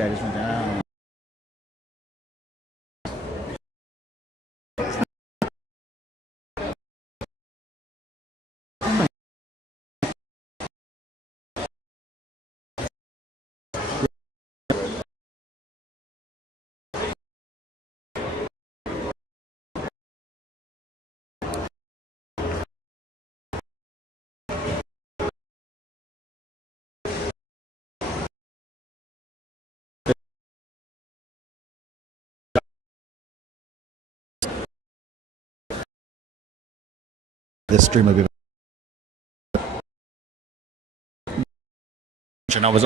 guy just went down. This stream will be. And I was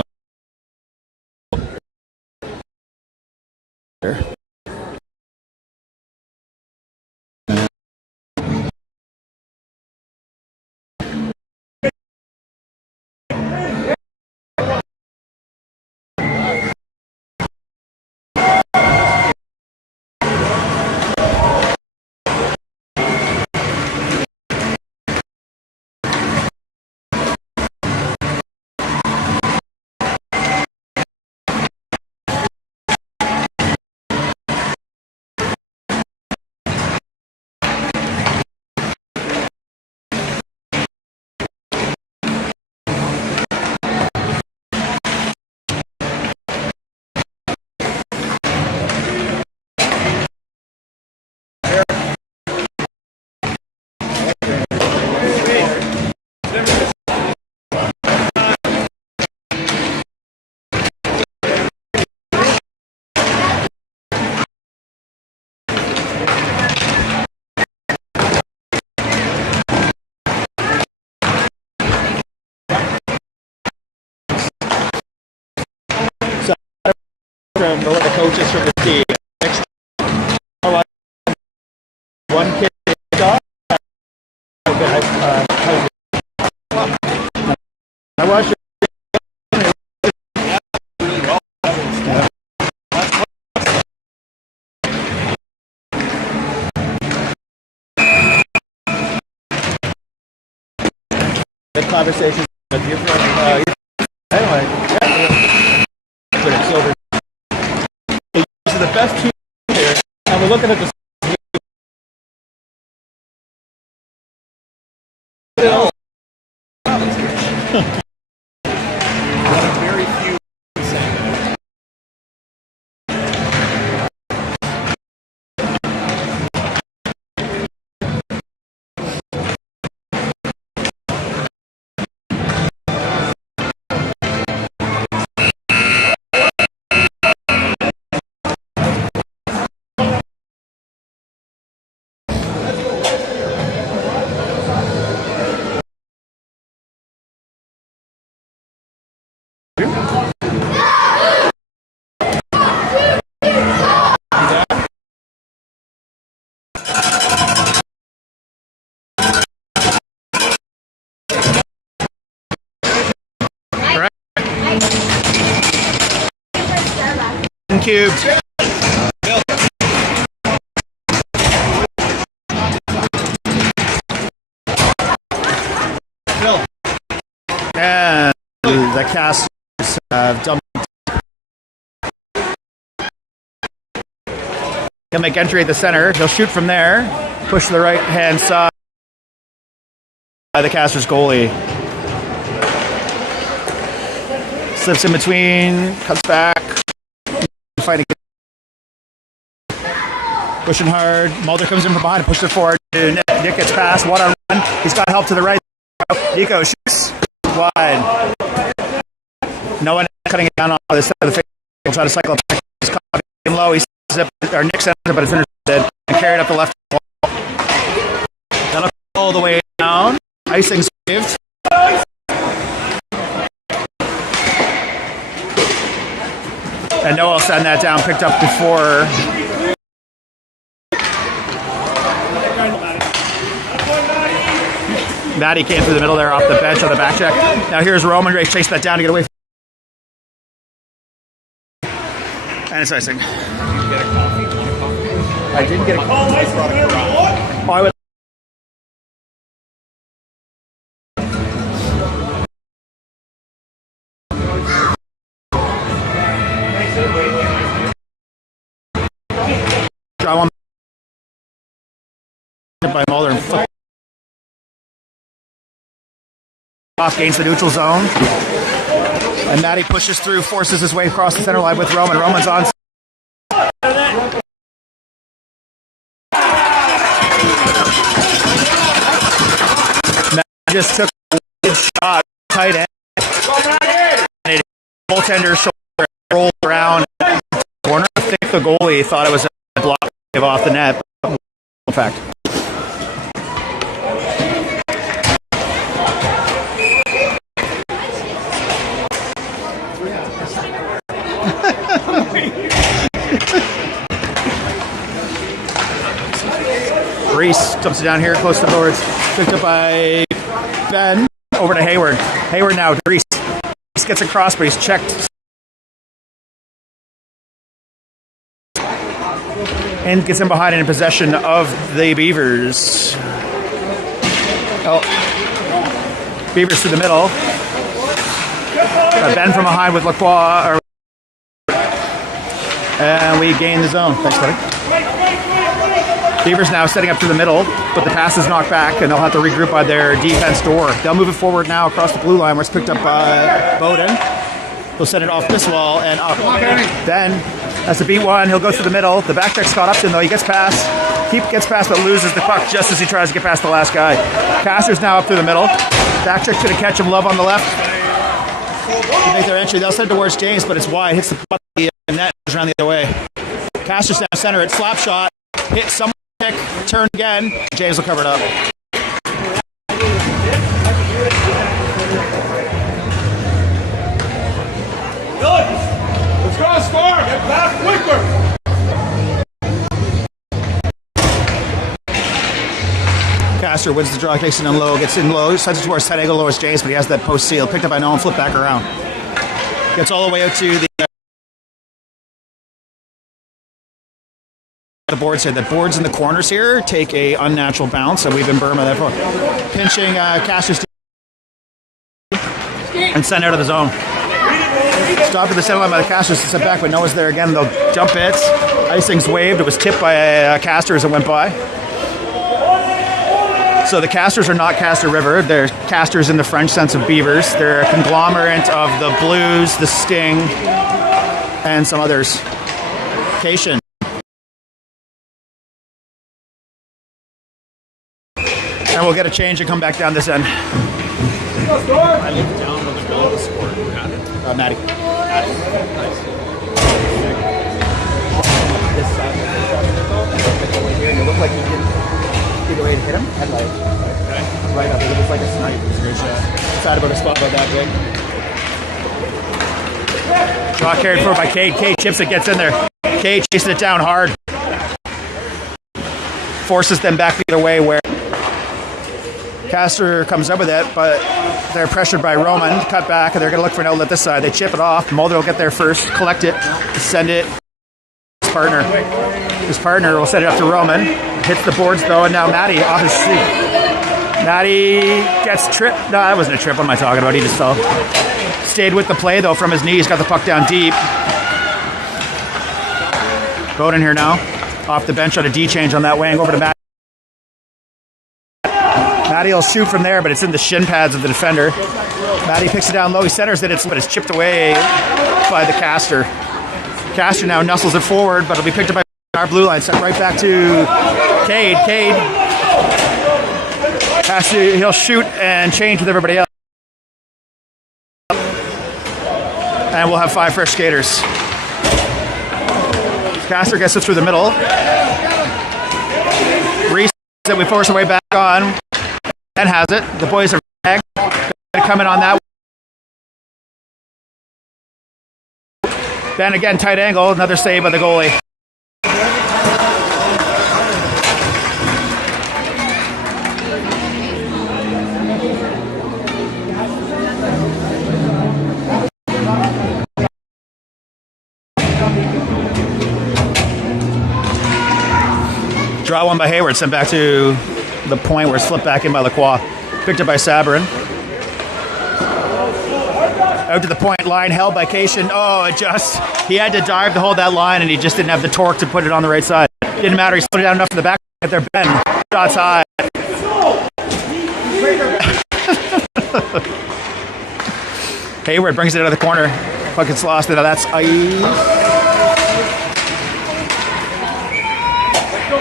there. From one of the coaches from the team. Next, one kid off. Okay, I watched it. The conversations with your friend. Anyway, silver. This is the best team here, and we're looking at the. Very few say that. Cubed. And the Castors have dumped. He'll make entry at the center. He'll shoot from there. Push to the right hand side by the Castors goalie. Slips in between, cuts back. Fighting, pushing hard. Mulder comes in from behind, pushes it forward. Nick gets past, one on one. He's got help to the right. Nico shoots wide. No one cutting it down on the side of the face. He'll try to cycle back. He's caught low. He's or Nick sends it, but it's intercepted and carried up the left wall. That'll all the way down. Icing saved. And Noah sent that down, picked up before. Maddie came through the middle there off the bench on the back check. Now here's Roman Ray, chased that down to get away. And it's icing. Did you get a coffee? I didn't get a coffee. I brought a garage. Oh, I would. by Mulder and flip off, gains the neutral zone. And Matty pushes through, forces his way across the center line with Roman. Roman's on. Matty just took a shot, tight end. And it goaltender shoulder rolled around corner. I think the goalie thought it was a block off the net. In fact. Reese dumps it down here close to the boards. Picked up by Ben. Over to Hayward. Hayward now to Reese. Reese gets across, but he's checked. And gets in behind and in possession of the Beavers. Oh. Beavers through the middle. Ben from behind with Lacroix. And we gain the zone. Thanks, buddy. Beavers now setting up to the middle, but the pass is knocked back, and they'll have to regroup by their defense door. They'll move it forward now across the blue line, where it's picked up by Bowden. He'll send it off this wall and up. Ben has to beat one. He'll go through the middle. The back check Scott Upton, though. He gets past. He gets past, but loses the puck just as he tries to get past the last guy. Castors now up through the middle. Back check's going to catch him. Love on the left. They make their entry. They'll send it towards James, but it's wide. Hits the butt of the net. Goes around the other way. Castors down center. It slap shot. Hit someone. Turn again. James will cover it up. Let's go, score! Get back quicker! Castor wins the draw, takes it in low, gets in low, sends it towards tight angle, lowers James, but he has that post seal. Picked up by Nolan, flip back around. Gets all the way out to the boards here. The boards in the corners here take a unnatural bounce, and we've been Burma there for pinching Castor's and send out of the zone. Stop at the center line by the Castors to set back, but Noah's there again. They'll jump it. Icing's waved. It was tipped by Castor as it went by. So the Castors are not Castor River. They're Castors in the French sense of beavers. They're a conglomerate of the Blues, the Sting, and some others. Cation. And we'll get a change and come back down this end. I looked down on the goal to score. Who had it? Matty. Nice. This side. It looked like he didn't either way to hit him. Headlight. Okay. Right up. It was like a snipe. It was very sad about a spot like that big. Draw carried forward by Cade. Cade chips it, gets in there. Cade chases it down hard. Forces them back the other way where Castor comes up with it, but they're pressured by Roman. Cut back, and they're going to look for an outlet this side. They chip it off. Mulder will get there first, collect it, send it. His partner will send it up to Roman. Hits the boards, though, and now Matty off his seat. Matty gets tripped. No, that wasn't a trip. What am I talking about? He just fell. Stayed with the play, though, from his knees. Got the puck down deep. Bowden here now. Off the bench on a D change on that wing. Over to Matty. Matty will shoot from there, but it's in the shin pads of the defender. Matty picks it down low. He centers it, but it's chipped away by the Castor. Castor now nuzzles it forward, but it'll be picked up by our blue line. Sent right back to Cade. Cade has to, he'll shoot and change with everybody else. And we'll have 5 fresh skaters. Castor gets it through the middle. Reese, we force our way back on. Ben has it. The boys are coming on that. Ben again, tight angle. Another save by the goalie. Draw one by Hayward, sent back to the point where it's flipped back in by Lacroix. Picked up by Sabrin. Out to the point, line held by Cation. Oh, he had to dive to hold that line, and he just didn't have the torque to put it on the right side. Didn't matter, he slowed it down enough in the back to get there. Ben Shots high. Hayward brings it out of the corner. Puck gets lost. That's ice.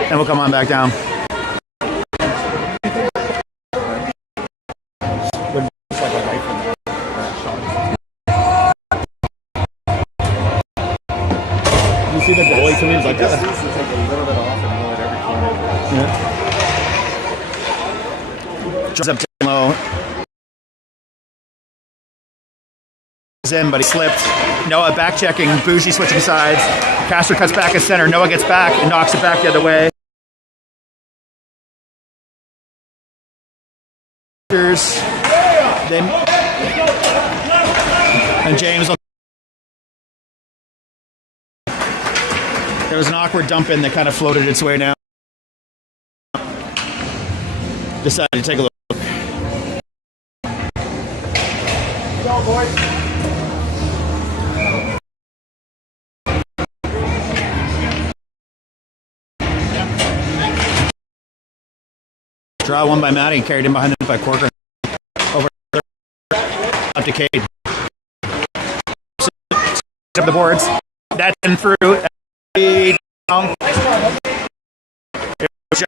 And we'll come on back down. You see the goalie to me like that? Take a little bit off and go at every corner. Drops up down low. In, but he slipped. Noah back checking. Bougie switching sides. Castor cuts back at center. Noah gets back and knocks it back the other way. And James. There was an awkward dump in that kind of floated its way down. Decided to take a look. Go, boys. Draw one by Matty, carried in behind it by Corcoran. Over up to Cade. Up the boards. That's in through. It was a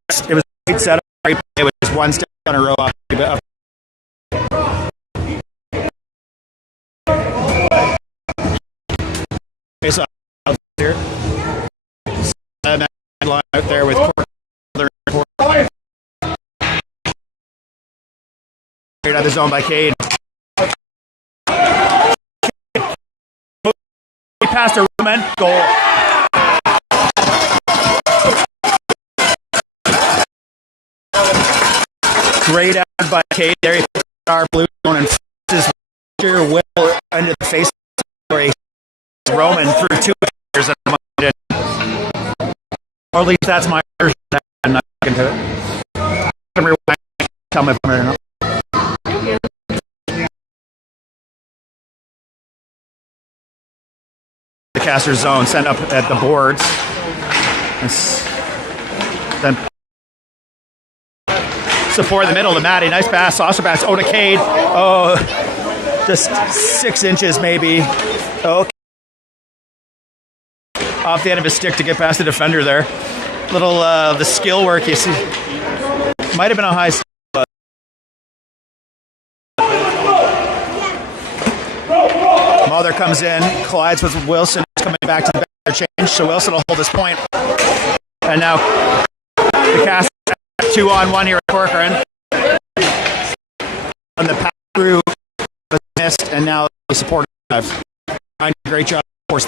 great setup. It was just one step on a row up. Face off here. Line out there with Corcoran. Out of the zone by Cade. He passed a Roman. Goal. Great out by Cade. There he our blue zone and his Will under the face where he Roman through 2 years. Or at least that's my version. I'm not into it. Tell me if I'm right or not. The Castors zone sent up at the boards. Then support in the middle to Matty. Nice pass. Saucer pass. Oh, to Cade. Oh, just 6 inches maybe. Okay. Off the end of his stick to get past the defender there. Little the skill work you see. Might have been a high. Mother comes in, collides with Wilson, coming back to the better change, so Wilson will hold his point. And now the cast 2-on-1 here at Corcoran. On the pass through was missed, and now the support drive. Great job, of course.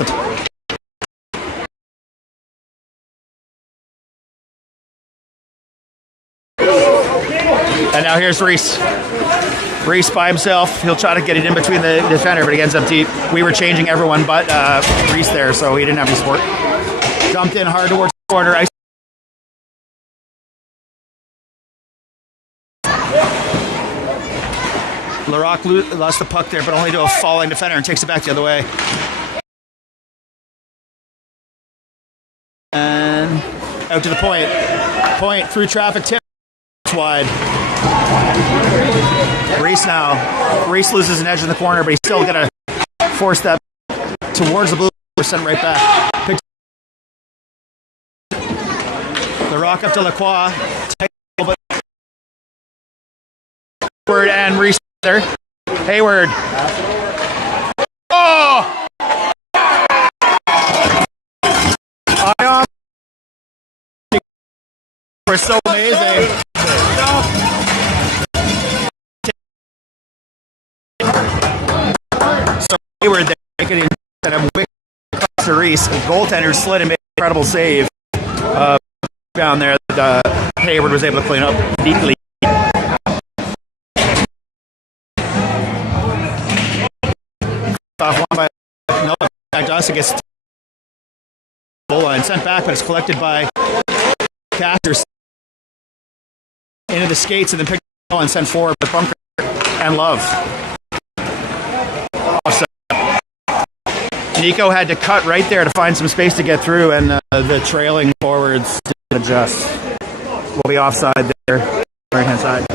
And now here's Reese. Reese by himself. He'll try to get it in between the defender, but he ends up deep. We were changing everyone but Reese there, so he didn't have any support. Jumped in hard towards the corner. Larocque lost the puck there, but only to a falling defender and takes it back the other way. And out to the point. Point through traffic, tip wide. Reese now. Reese loses an edge in the corner, but he's still going to force that towards the blue. Sent right back. The rock up to Lacroix. Hayward and Reese there. Hayward. Oh! We're so amazing. So Hayward there making it and a wick across to Reese. The goaltender slid and made an incredible save. Down there that Hayward was able to clean up neatly. Off one by no back to us against goal line. Sent back, but it's collected by Castors into the skates and then picked up and sent forward with Bunker and Love. Nico had to cut right there to find some space to get through, and the trailing forwards didn't adjust. will be offside there, right hand side.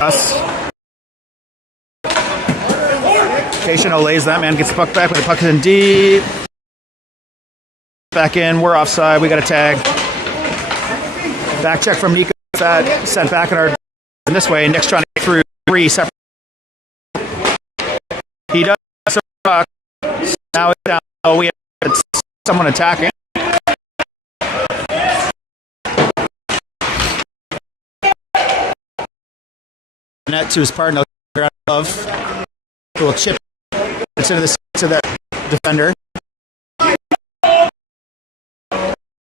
Us. Patient lays that man, gets the puck back, but the puck is in deep. Back in, we're offside, we got a tag. Back check from Nico, that sent back in our this way. Nick's trying to get through 3 separate. He does the puck. Now it's down. Oh, we have someone attacking. Net to his partner. Love. Little chip. It's into the defender.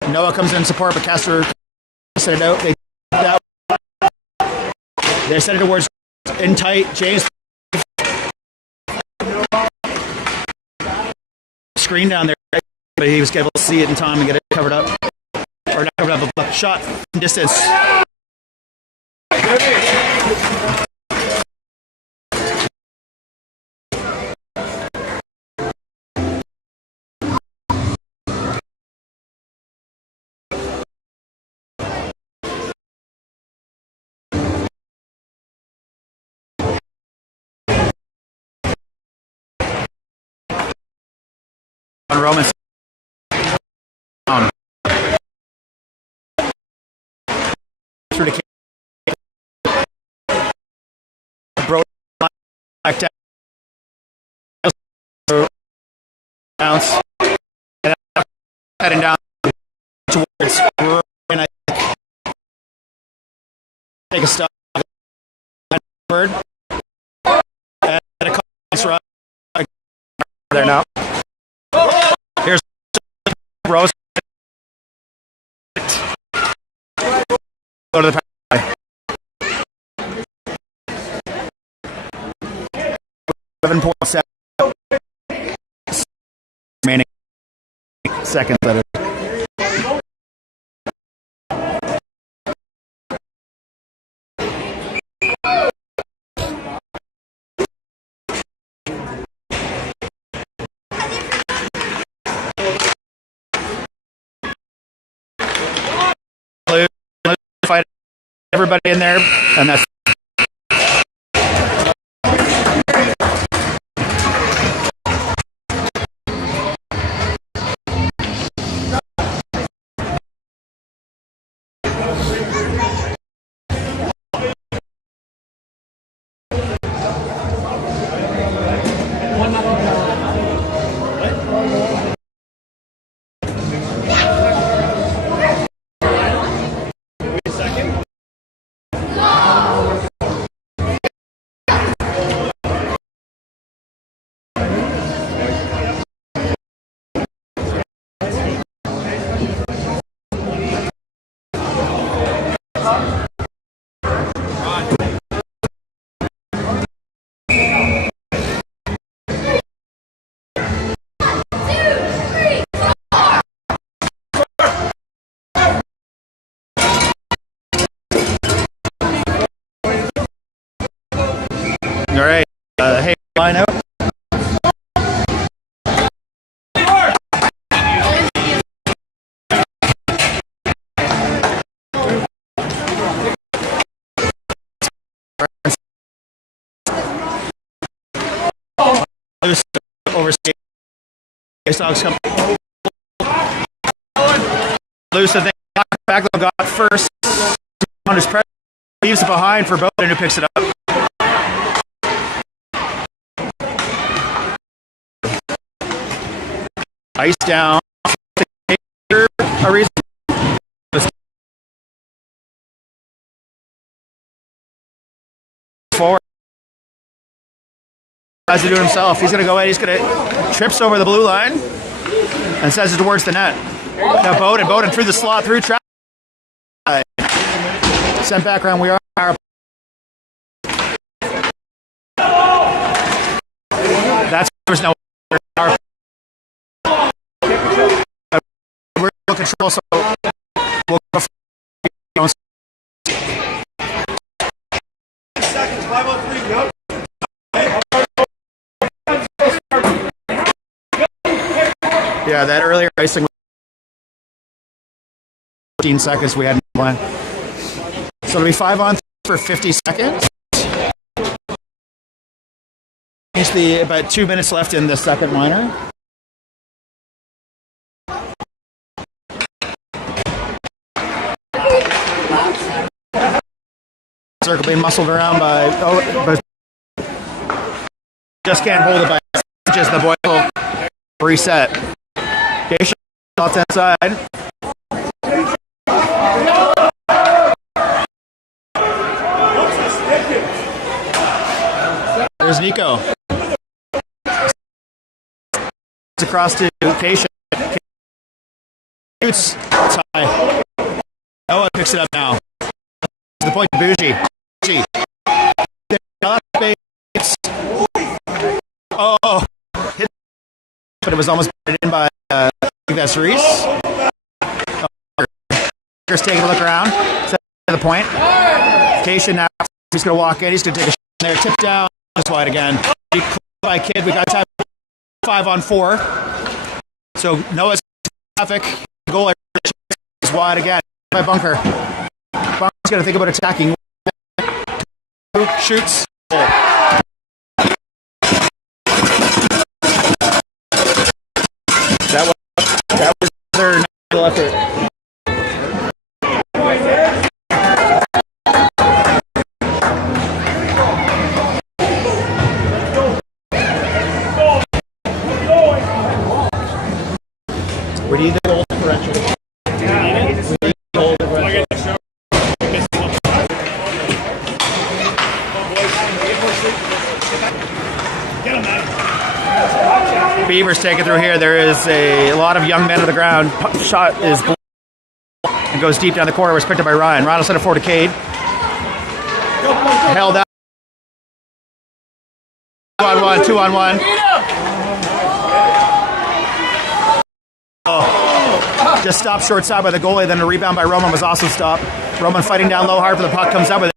Noah comes in support, but Castor sent it out. They sent it towards in tight. James screen down there, but he was able to see it in time and get it covered up. Or not covered up, but shot from distance. On Roman. Through the broke back down. Bounce. And heading down towards and I take a stop. Bird. And a comes right there now. Here's Rose. Go to the pass. 11.7 remaining seconds of it. Fight everybody in there, and that's all right. Hey, line out. Overstate. Dogs come loose. I think Backlund got first on his press. Leaves it behind for Bowden, who picks it up. Ice down. A reason. Forward. Tries to do it himself. He's going to go in. He's going to trips over the blue line and sends it towards the net. Now Bowden through the slot, through trap. Sent back around. We are. That's there's no power. We're in control, so we'll go for seconds. 5-on-3. Go. Yeah, that earlier icing was 15 seconds we had in the line. So it'll be 5 on for 50 seconds. About 2 minutes left in the second minor. Circle being muscled around by but just can't hold it by just the boy will reset. Geisha off that side. There's Nico. Across to Keisha. Shoots. It's high. Noah picks it up now. The point to Bougie. Oh, hit, but it was almost in by I think that's Reese. Just taking a look around. Set to the point. Keisha now. He's going to walk in. He's going to take a shot there. Tip down. Just wide again. By Kid. We got time. 5 on 4. So Noah's traffic. Goal is wide again. By Bunker. Bunker's got to think about attacking. Shoots. That was their effort. We need the goal differential. Beavers take it through here. There is a lot of young men on the ground. Shot is and goes deep down the corner. Was picked up by Ryan. Ryan will send it forward to Cade. Held out. 2-on-1. 2-on-1. Oh. Just stopped short side by the goalie. Then the rebound by Roman was also stopped. Roman fighting down low hard for the puck. Comes up with it.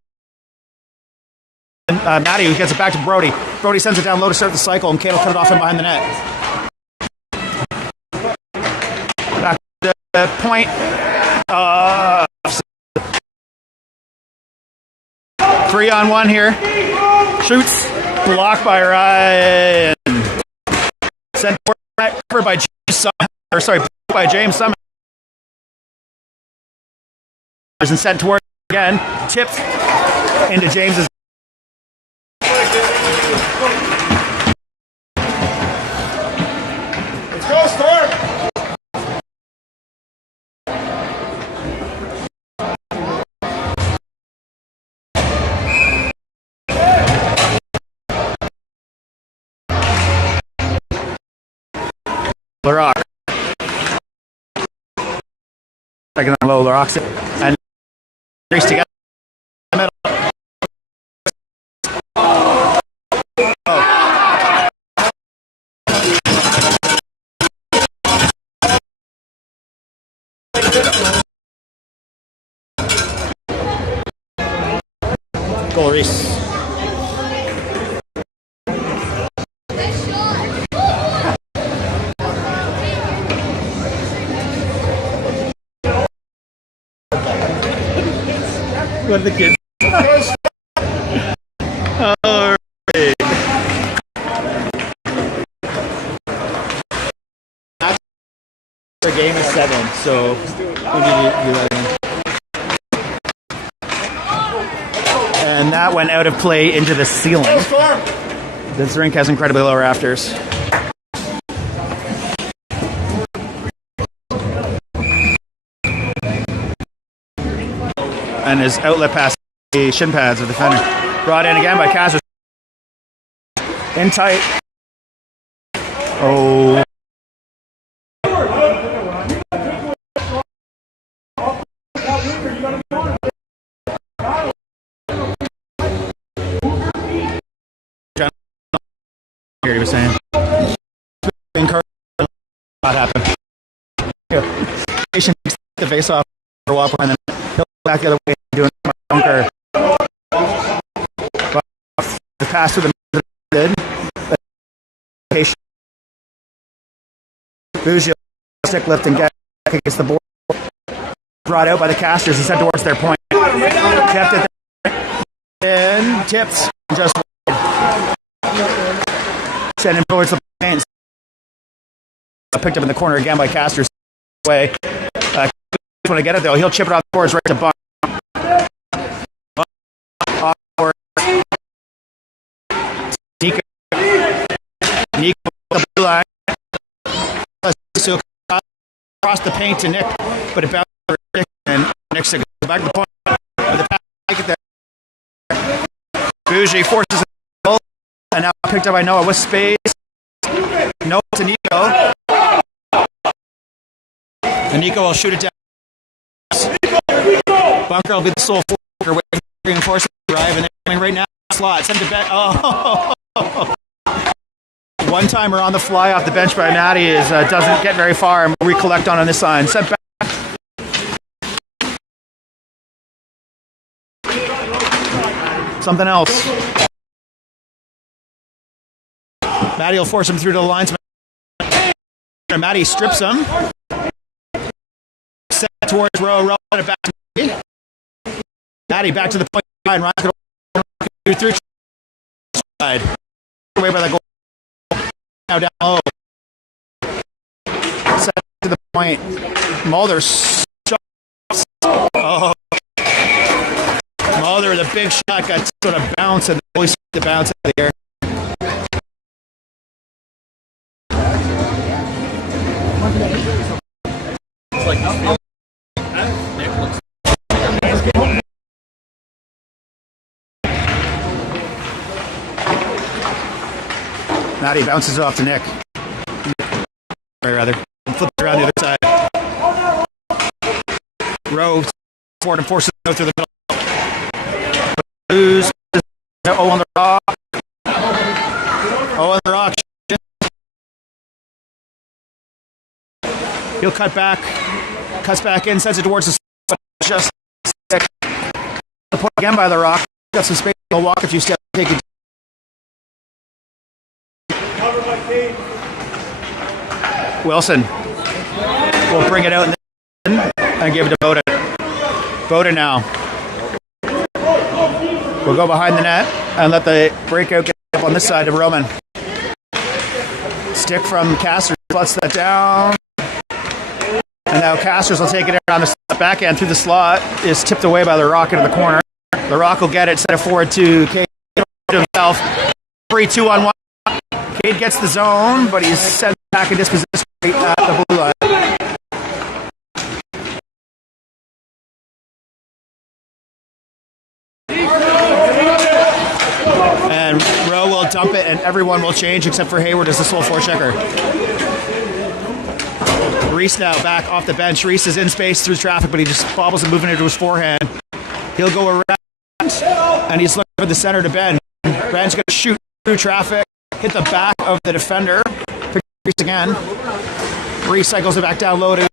Matty, who gets it back to Brody. Brody sends it down low to start the cycle, and Cade will cut it off him behind the net. Back to the point. 3-on-1 here. Shoots. Blocked by Ryan. Sent forward by James by James Summers. And sent toward again. Tipped into James's. Let's go, Storm! Larock. Second on low, Larock's it. And race together. Goal Reese. What are the kids? All right. Our game is 7, so we need to do that again. And that went out of play into the ceiling. This rink has incredibly low rafters. And his outlet pass the shin pads of the defender. Brought in again by Castors. In tight. Oh. He was saying. Not happen. The face off for a while and then he'll back the other way doing bunker. The pass to the did. Bougie stick lift and get against the board. Brought out by the Castors and sent towards their point. Kept it there. And tips just sending towards the point. Picked up in the corner again by Castors. Way. When I get it though, he'll chip it off the boards right to Buck. Nico the blue line. Across the paint to Nick, but it bounced Nick and Nick's to go back to the point. The pass, make it there. Bougie forces it, and now picked up by Noah with space. Noah to Nico. And Nico will shoot it down. Bunker will be the sole forwarder waiting for reinforcement to arrive, and they're coming right now. Slot, send to bet. Oh. One timer on the fly off the bench by Matty is doesn't get very far, and we collect on this line. Set back. Something else. Matty will force him through to the linesman. Matty strips him. Set towards Rowe it back to me. Matty back to the point line. Ryan's going to through side. Away by the goal. Now down low. Set to the point. Mulder. Oh. Mulder, the big shot got sort of bounced, and always the bounce out of the air. It's like Nick looks. Matty bounces it off to Nick. Or rather, flips around the other side. Rowe forward and forces it through the middle. Lose. Oh on the rock. Oh on the rock. He'll cut back. Cuts back in, sends it towards the just stick. The point again by the rock. Got some space. He'll walk a few steps. Take it. Wilson will bring it out and give it to Bowden. Bowden now will go behind the net and let the breakout get up on this side of Roman. Stick from Castors, fluts that down. And now Castors will take it on the backhand through the slot. Is tipped away by the Rock into the corner. The Rock will get it, set it forward to Cade himself. 3-2 on 1. Cade gets the zone, but he's sent back in disposition at the blue line. And Rowe will dump it, and everyone will change except for Hayward as the sole forechecker. Reese now back off the bench. Reese is in space through traffic, but he just bobbles and moving it to his forehand. He'll go around, and he's looking for the center to Ben. Ben's going to shoot through traffic, hit the back of the defender. Pick Reese again. Reese cycles it back down low to.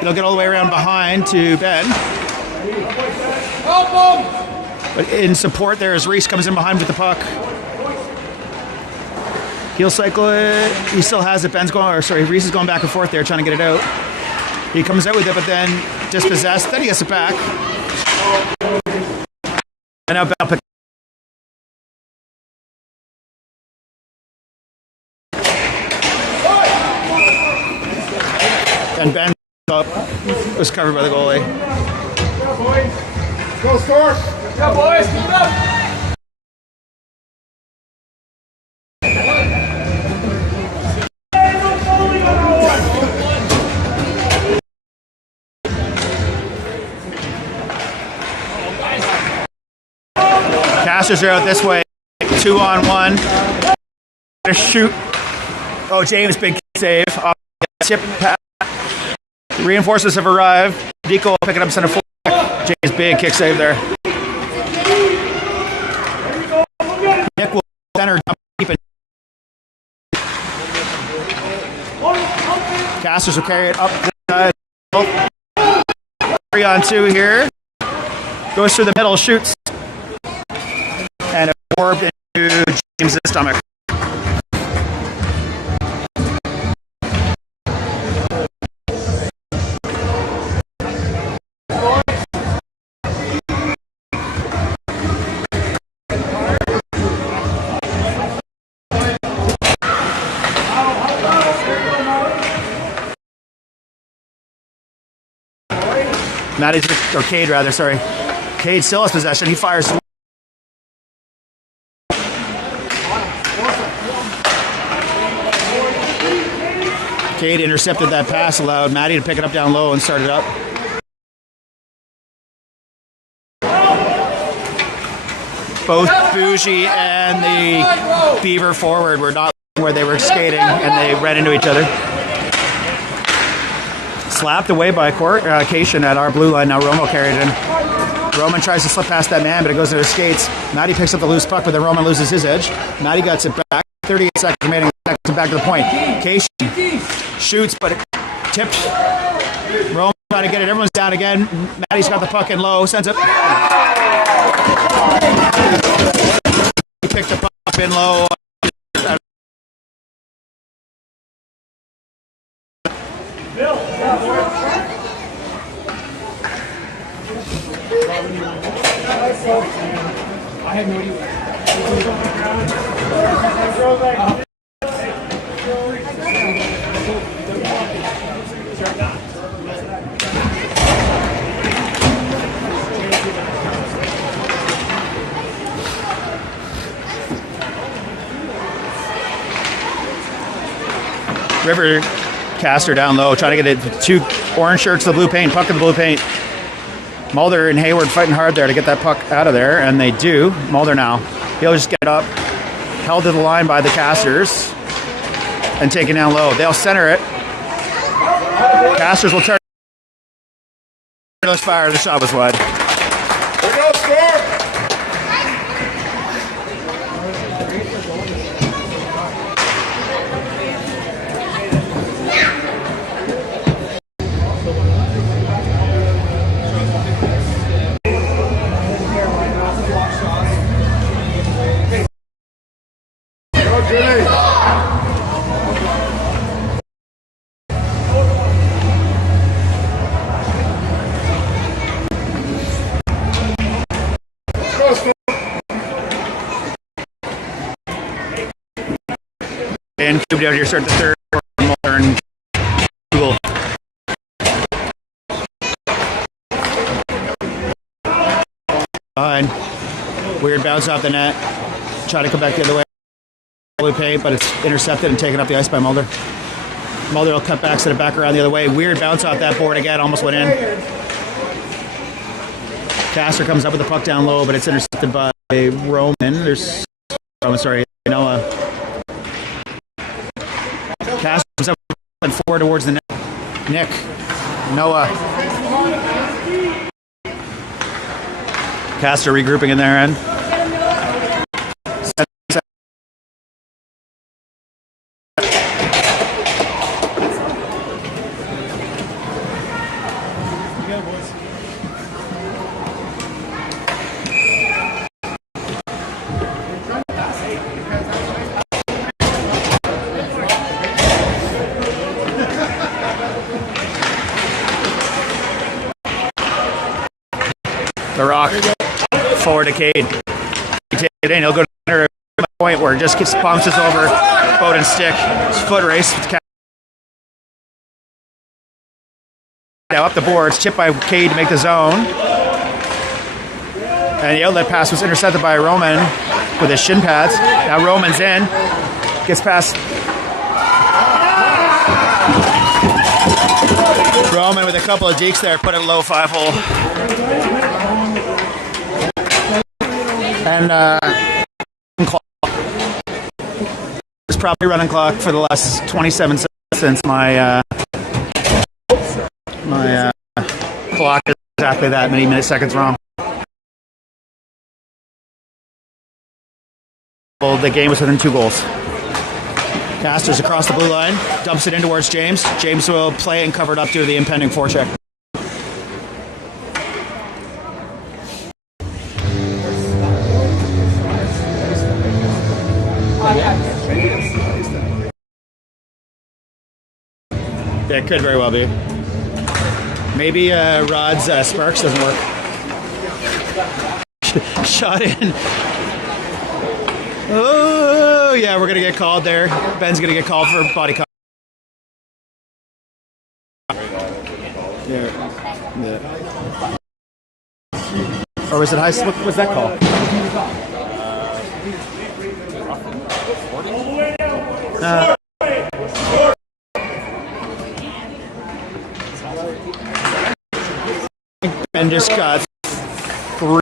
He'll get all the way around behind to Ben. But in support there as Reese comes in behind with the puck. He'll cycle it. He still has it. Reese is going back and forth there trying to get it out. He comes out with it, but then dispossessed. Then he gets it back. And now Bell picks. And Ben was covered by the goalie. Go, Stars! Go, boys! Move up! Castors are out this way. 2-on-1. Gonna shoot. Oh, James, big save. Off the chip pass. Reinforcements have arrived. Nico will pick it up center forward. James, big kick save there. Nick will center dump deep and Castors will carry it up the side. 3-on-2 here. Goes through the middle, shoots. And absorbed into James' stomach. Maddie's, or Cade rather, sorry. Cade still has possession. He fires. Cade intercepted that pass, allowed Maddie to pick it up down low and start it up. Both Bougie and the Beaver forward were not where they were skating, and they ran into each other. Slapped away by Cation at our blue line. Now Romo carried it in. Roman tries to slip past that man, but it goes to his skates. Maddie picks up the loose puck, but then Roman loses his edge. Maddie gets it back. 38 seconds remaining. Back to the point. Cation shoots, but it tipped. Roman trying to get it. Everyone's down again. Maddie's got the puck in low. Sends it. He picked the puck up in low. I had no idea. River Castor down low, trying to get it. Two orange shirts to the blue paint, puck in the blue paint. Mulder and Hayward fighting hard there to get that puck out of there, and they do. Mulder now. He'll just get up, held to the line by the Castors, and take it down low. They'll center it. Castors will turn. Let's fire. The shot was wide. Here goes, score! And cubed out here, start the third. Mulder Google. Behind. Weird bounce off the net. Try to come back the other way. Blue paint, but it's intercepted and taken up the ice by Mulder. Mulder will cut back, set it back around the other way. Weird bounce off that board again, almost went in. Castor comes up with the puck down low, but it's intercepted by Roman. Noah. Castor comes up and forward towards the net. Nick. Noah. Castor regrouping in their end. The Rock forward to Cade. He takes it in. He'll go to the point where it just gets bounces over Bowden's stick. Foot race. Now up the boards. Chipped by Cade to make the zone. And the outlet pass was intercepted by Roman with his shin pads. Now Roman's in. Gets past Roman with a couple of dekes there. Put it low 5-hole. And clock. It's probably running clock for the last 27 seconds since my clock is exactly that many milliseconds wrong. Well, the game was within 2 goals. Castors across the blue line, dumps it in towards James. James will play and cover it up to the impending forecheck. Yeah, it could very well be. Maybe Rod's Sparks doesn't work. Shot in. Oh, yeah, we're going to get called there. Ben's going to get called for body contact. Yeah. Or was it high? What's that called? And just got 3.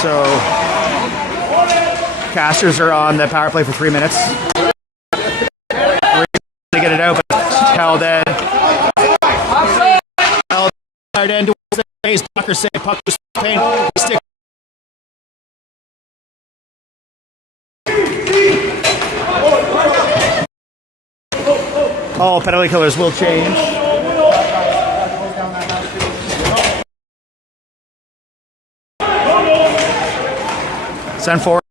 So Castors are on the power play for 3 minutes. To get it out, but held in. Held in towards the base. Pucker save. Puck was pain. Stick. All penalty killers will change. Send forward.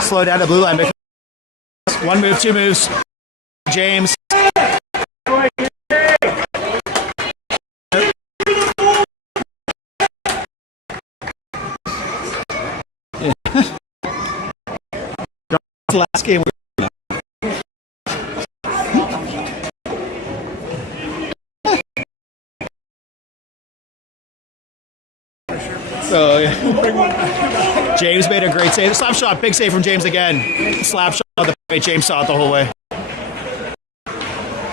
Slow down the blue line. 1 move, 2 moves. James. Last game. So yeah. James made a great save. Slap shot, big save from James again. Slap shot the way James saw it the whole way.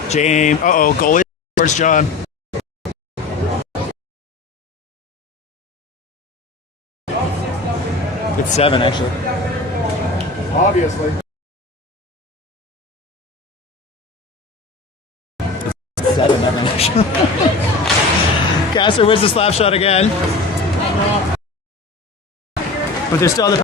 James, goalie towards John. It's 7 actually. Obviously. 7 actually. Castor wins the slap shot again. But there's still the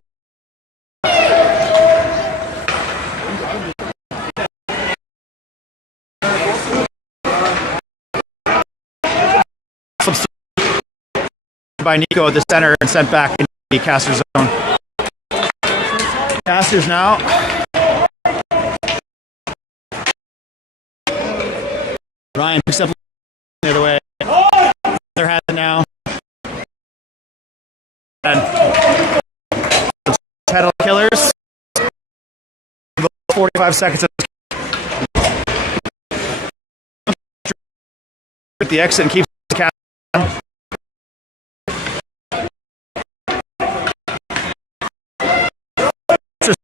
by Nico at the center and sent back in the Castor zone. Castors now. Ryan picks up the other way. They're had it now. And penalty killers. 45 seconds at the exit and keeps the cat on.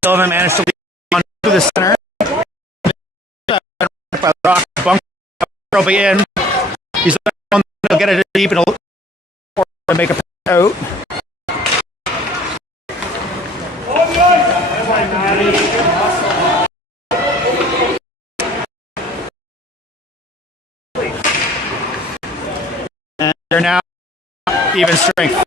Sullivan managed to lead on to the center. By the rock, bunk will be in. He's going to get it deep and make a out. And they're now even strength.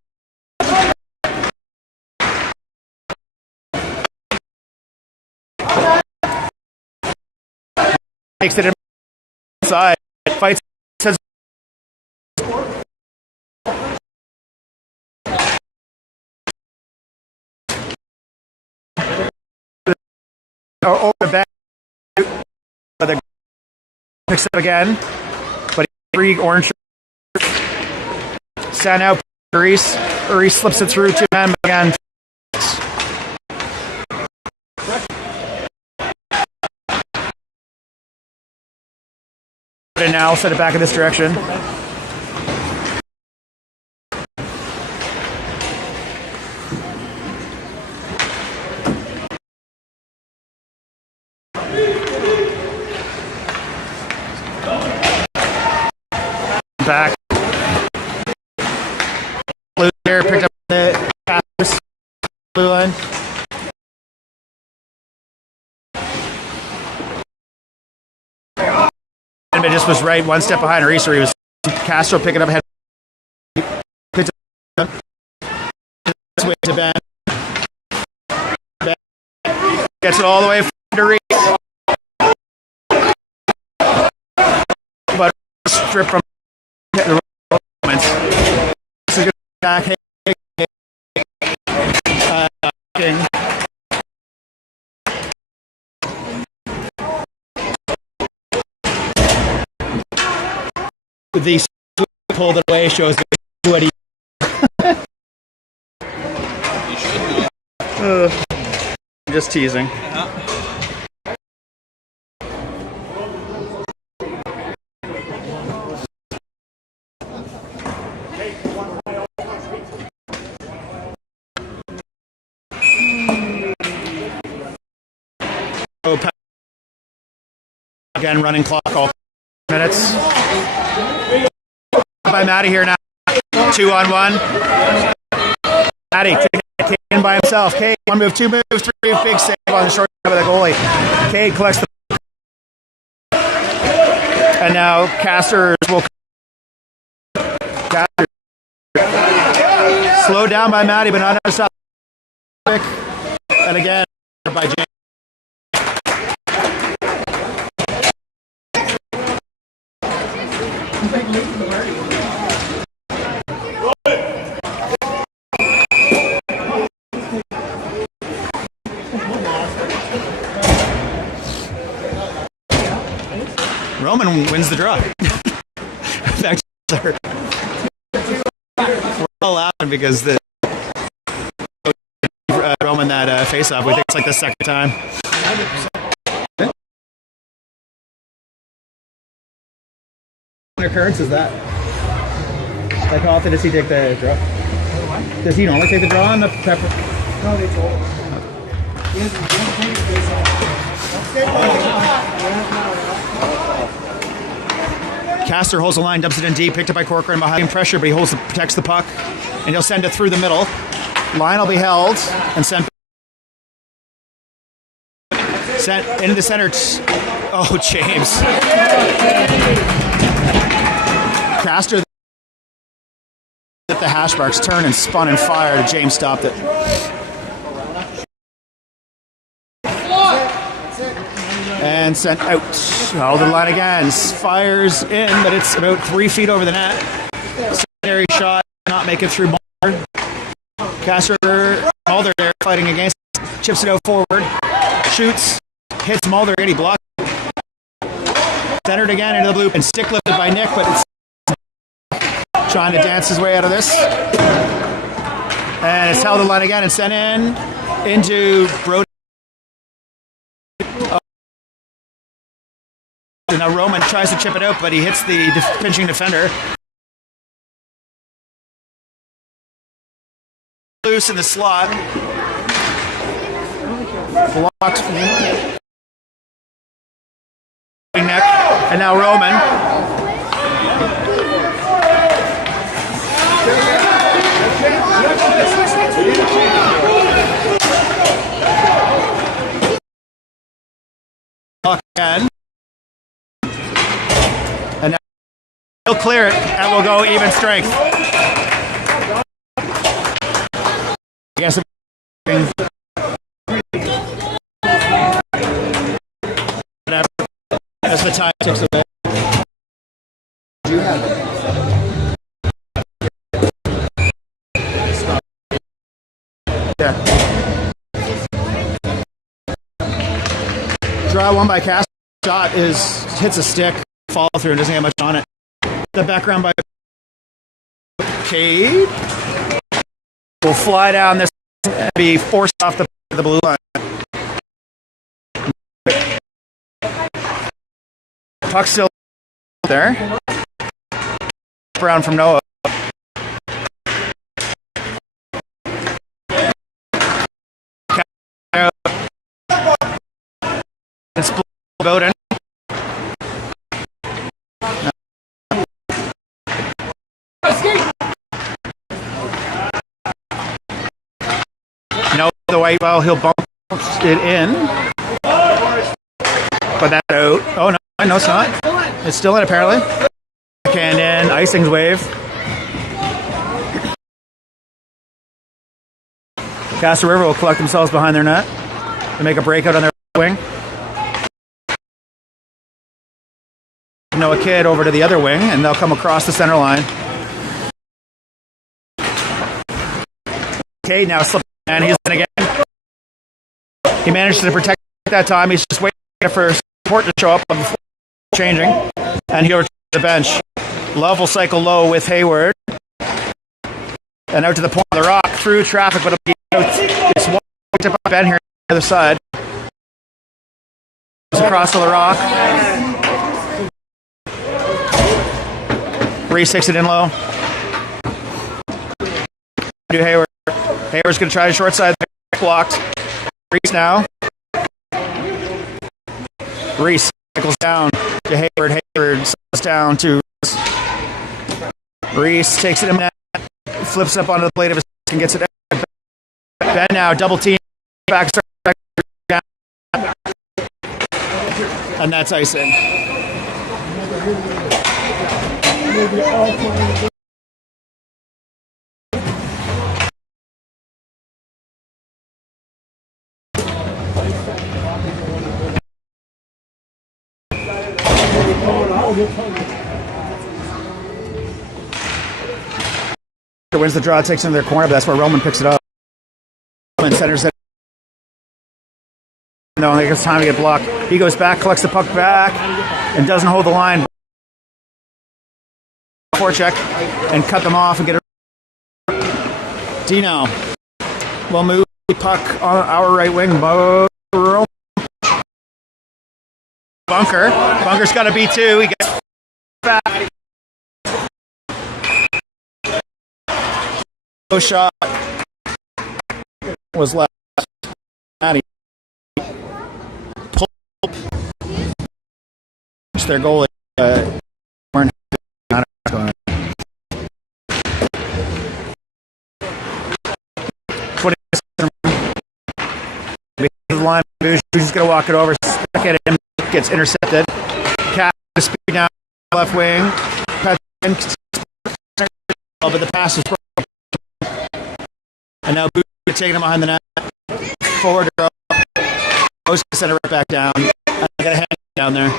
Takes it inside, fights, says over the back, picks it up again, but free orange. Stand out, Reese slips it through 2 men again. And now set it back in this direction. Back. Blue there picked up the pass. Blue line. It just was right 1 step behind Reese, where he was Castro picking up head. Picks up way to Ben. Ben gets it all the way to Reese. But strip from the moments. This is good back. King. The pulled it away shows what he. Just teasing. again, running clock all minutes. By Matty here now. 2-on-1. Matty taking in by himself. Cade, 1 move, 2 moves, 3 move, big save on the short side of the goalie. Cade collects the. And now Castors will. Castors. Slowed down by Matty, but not enough. And again, by James. Roman wins the draw. Back to third. We're all laughing because the Roman that face-off. We think it's like the second time. What occurrence is that? Like how often does he take the draw? Does he normally take the draw on the pepper? No, they told him. He doesn't take the face-off. Castor holds the line, dumps it in deep, picked up by Corcoran behind pressure, but he protects the puck, and he'll send it through the middle. Line will be held and sent into the center. Oh, James. Castor at the hash marks, turned and spun and fired. James stopped it. And sent out. Held the line again. Fires in, but it's about 3 feet over the net. Secondary shot, not make it through Mulder. Castor, Mulder there fighting against. Chips it out forward. Shoots. Hits Mulder and he blocks. Centered again into the loop and stick lifted by Nick, but it's trying to dance his way out of this. And it's held the line again and sent in into Brody. Now Roman tries to chip it out, but he hits the pinching defender. Loose in the slot. Blocked. Neck. And now Roman. Again. And now he'll clear it and we'll go even strength. I guess as the time ticks away. Yeah. Draw one by Cast. Shot hits a stick, follow through, and doesn't get much on it. The background by Cade will fly down this and be forced off the blue line. Puck still there. Brown from Noah. It's Bowden. No, the way well he'll bump it in, but that's out. Oh no, it's not. It's still in apparently. Backhand in, icing's wave. Castor River will collect themselves behind their net to make a breakout on their wing. Noah Kidd over to the other wing, and they'll come across the center line. Cade now slips, and he's in again. He managed to protect that time. He's just waiting for support to show up before changing, and he'll return to the bench. Love will cycle low with Hayward, and out to the point of the rock through traffic, but it's one tip up Ben here on the other side. Across to the rock. 3-6 it in low. Do Hayward. Hayward's going to try the short side. Blocked. Reese now. Reese cycles down to Hayward. Hayward cycles down to Reese. Takes it in net. Flips up onto the blade of his and gets it down. Ben now double team. Back down. And that's icing. Wins the draw, takes it in their corner, but that's where Roman picks it up. Roman centers it. No, I think it's time to get blocked. He goes back, collects the puck back, and doesn't hold the line. Forecheck and cut them off and get it. Dino will move the puck on our right wing. Bunker. Bunker's got a B2. He gets back. No shot was left. Matty pulled their goalie. Weren't going. 20 the line. He's going to walk it over. Stuck at him. Gets intercepted. Cat speed down left wing. But the pass is broken. And now Booth taking him behind the net. Forward to goes to center right back down. I got a hand down there.